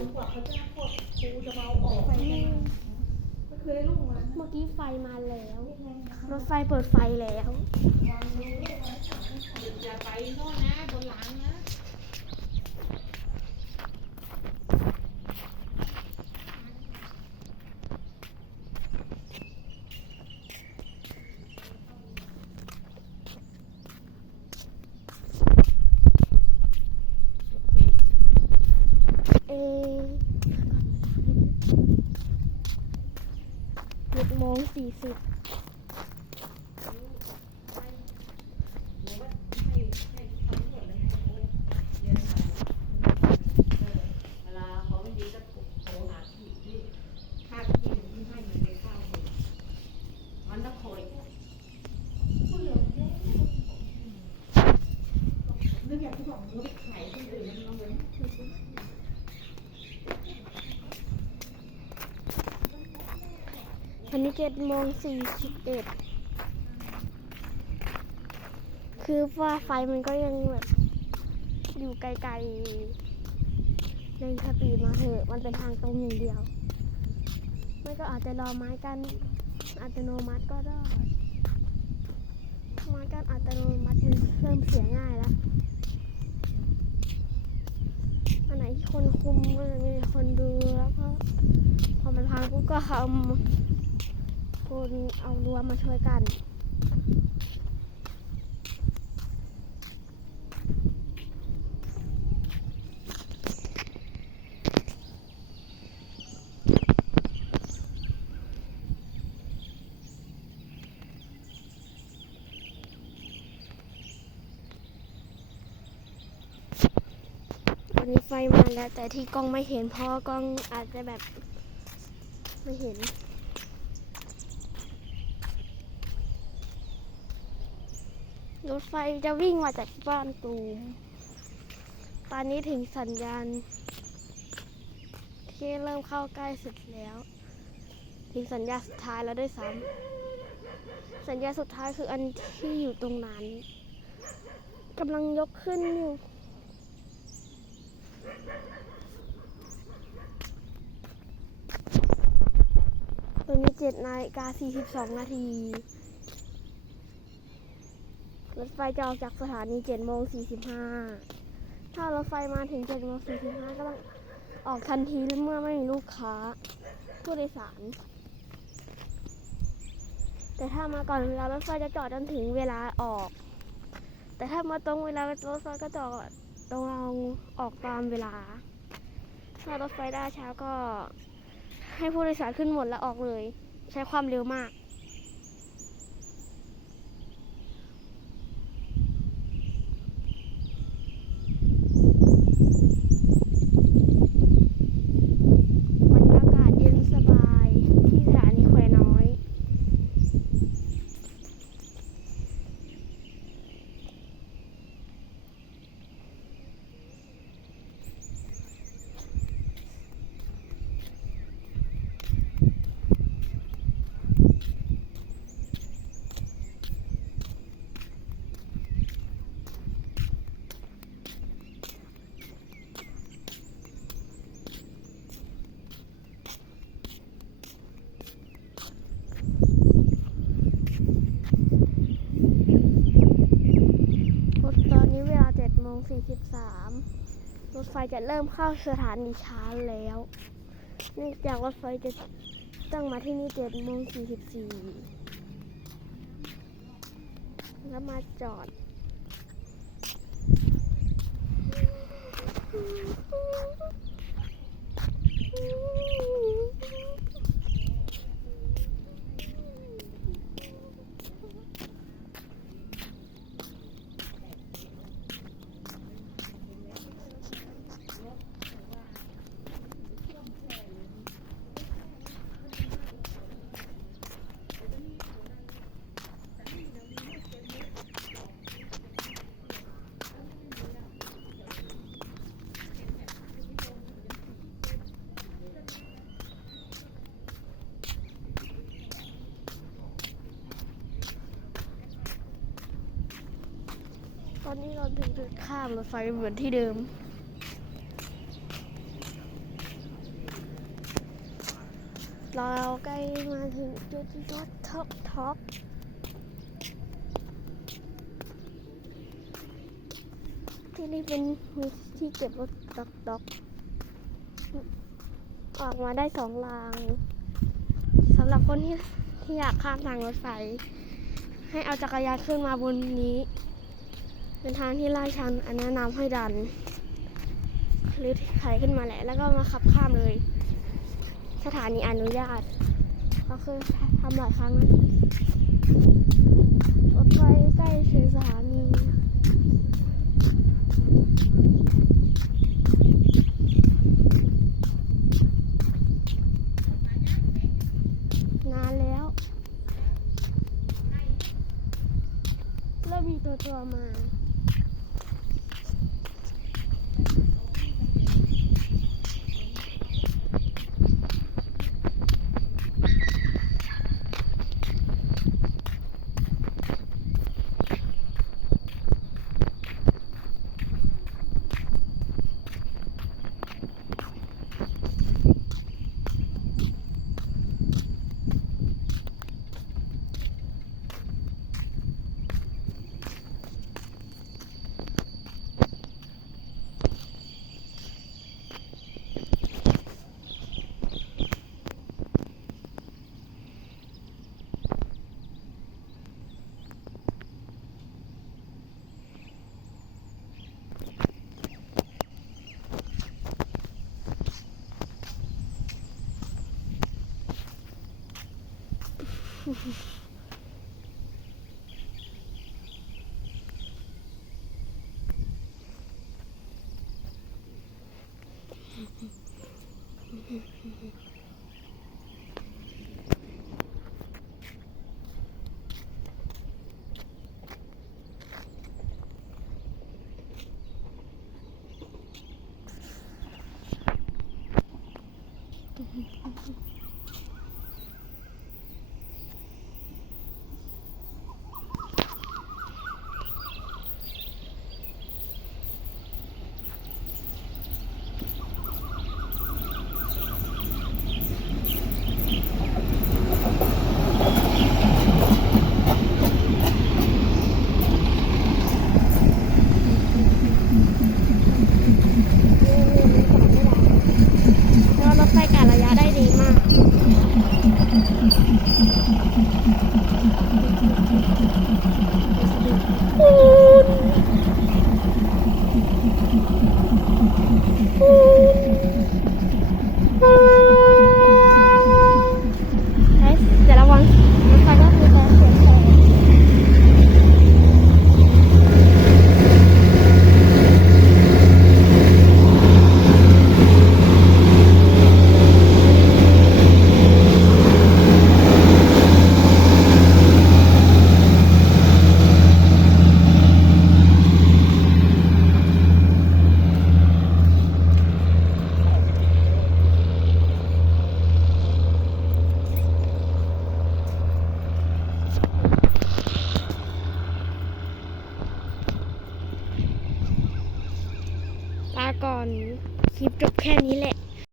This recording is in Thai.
รอจนกว่าเขาจะกดครูจะมาเอาออกไปกันก็คือได้ลูกมาเมื่อกี้ไฟมาแล้ว รถไฟเปิดไฟแล้วอย่าไปโน่นนะบนหลังนะเอเจ็ด โมงสี่สิบ เวลาเขาไม่ดีก็โทรหาพี่พี่ค่าที่ที่ให้มันไปเข้ามันต้องคอยนึกอยากที่บอกว่าไปขายที่อื่นมันเอาเงิน วันนี้เจ็ดโมงสี่สิบเอ็ดคือว่าไฟมันก็ยังแบบอยู่ไกลๆเร่งสปีมาเถอะมันเป็นทางตรงอย่างเดียว ไม่ก็อาจจะรอไม้กันอัตโนมัติก็ได้ไม้กันอัตโนมัติมันเริ่มเสียง่ายแล้วอันไหนที่คนคุมก็จะมีคนดูแล้วก็พอมันพังปุ๊บก็เอา คนเอารั้วมาช่วยกันวันนี้ไฟมาแล้วแต่ที่กล้องไม่เห็นเพราะว่ากล้องอาจจะแบบไม่เห็น รถไฟจะวิ่งมาจากบ้านตูม ตอนนี้ถึงสัญญาณ ที่เริ่มเข้าใกล้สุดแล้ว ถึงสัญญาณสุดท้ายแล้วด้วยซ้ำสัญญาณสุดท้ายคืออันที่อยู่ตรงนั้นกำลังยกขึ้นอยู่ตอนนี้เจ็ดนาฬิกาสี่สิบสองนาที รถไฟจะออกจากสถานีเจ็ดโมงสี่สิบห้าถ้ารถไฟมาถึงเจ็ดโมงสี่สิบห้าก็ต้องออกทันทีเมื่อไม่มีลูกค้า ผู้โดยสาร แต่ถ้ามาก่อนเวลารถไฟจะจอดจนถึงเวลาออก แต่ถ้ามาตรงเวลารถไฟก็จอดตรงเราออกตามเวลา ถ้ารถไฟได้ช้าก็ให้ผู้โดยสารขึ้นหมดแล้วออกเลย ใช้ความเร็วมาก บรรยากาศเย็นสบายที่สถานีแควน้อย รถตอนนี้เวลา7โมง43 รถไฟจะเริ่มเข้าสถานีช้าแล้วเนื่องจากรถไฟจะต้องมาที่นี่เจ็ดโมงสี่สิบสี่แล้วมาจอดต อนนี้เราถึงจุดข้ามรถไฟเหมือนที่เดิม เราใกล้มาถึงจุดที่รถท็อปท็อปที่นี่เป็นที่เก็บรถด็อกด็อกออกมาได้สองรางสำหรับคนที่ที่อยากข้ามทางรถไฟ ให้เอาจักรยานขึ้นมาบนนี้ เป็นทางที่ลาดชันอันแนะนำให้ดัน หรือไถขึ้นมาแหละ แล้วก็มาขับข้ามเลย สถานีอนุญาตก็คือทำหลายครั้งนะรถไฟใกล้ถึงสถานแล้ว เริ่มมีตัวตัวมา แ